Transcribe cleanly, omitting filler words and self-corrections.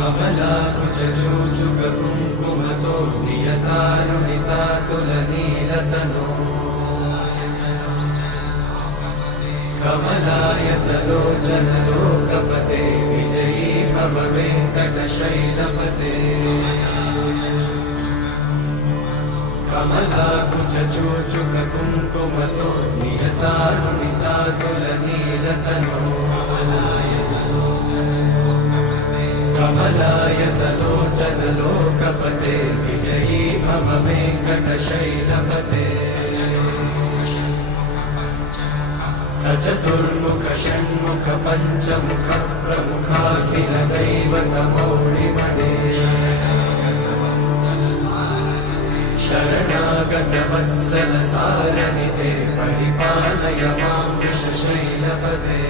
कमलाकुचूचुककुङ्कुमतो नियतारुणितातुलनीलतनो कमलायतलोचनलोकपते विजयी भव वेङ्कटशैलपते कमलाकुचूचुककुङ्कुमतो नियतारुणितातुलनीलतनो कमलायतलोचनलोकपते विजयी भव वेङ्कटशैलपते सचतुर्मुख षण्मुख पञ्चमुख प्रमुखाखिल दैवतमौलिमणे शरणागत वत्सल सारनिधे परिपालय मां वृषशैलपते